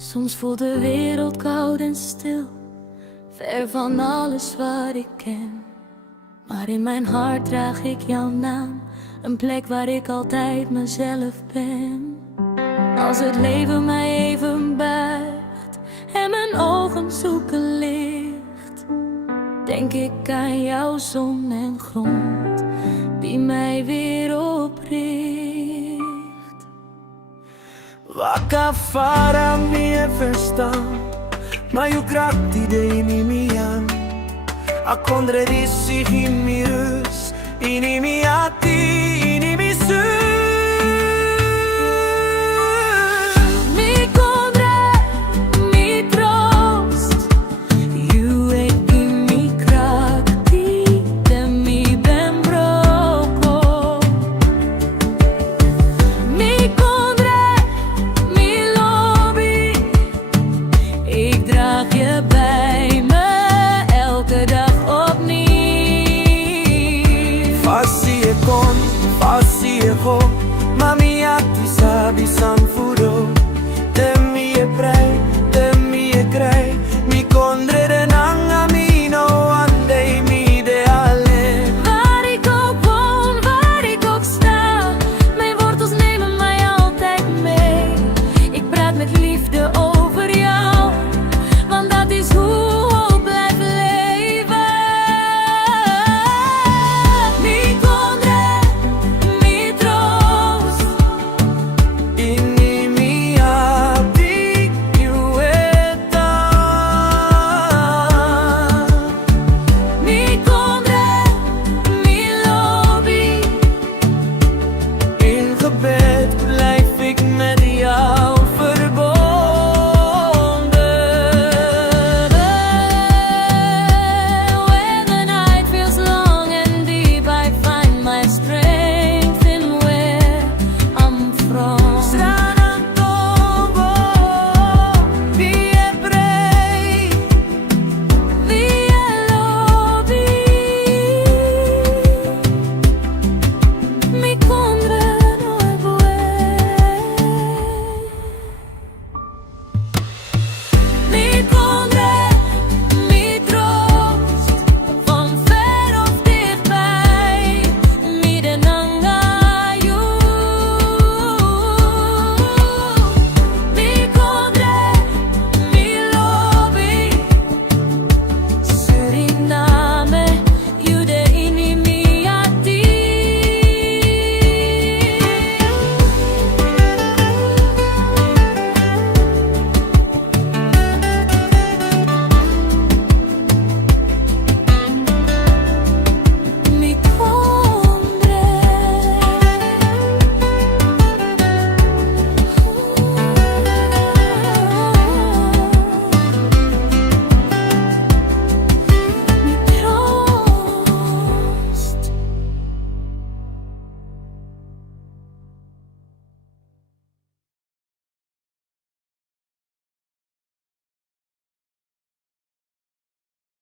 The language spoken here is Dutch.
Soms voelt de wereld koud en stil, ver van alles wat ik ken. Maar in mijn hart draag ik jouw naam, een plek waar ik altijd mezelf ben. Als het leven mij even buigt en mijn ogen zoeken licht, denk ik aan jouw zon en grond die mij weer opricht. Waka fara mie verstand, maar je kracht die niet aan. A contradissi in mi rus, in mi atti, in mi su. Mi condre, mi troost, you ek in mi krachti, de mi ben broko. Mi condre, mi lobby, ik draag je bij me elke dag opnieuw. Fassi e con, fassi e ho, ma mi atti sabi san furo.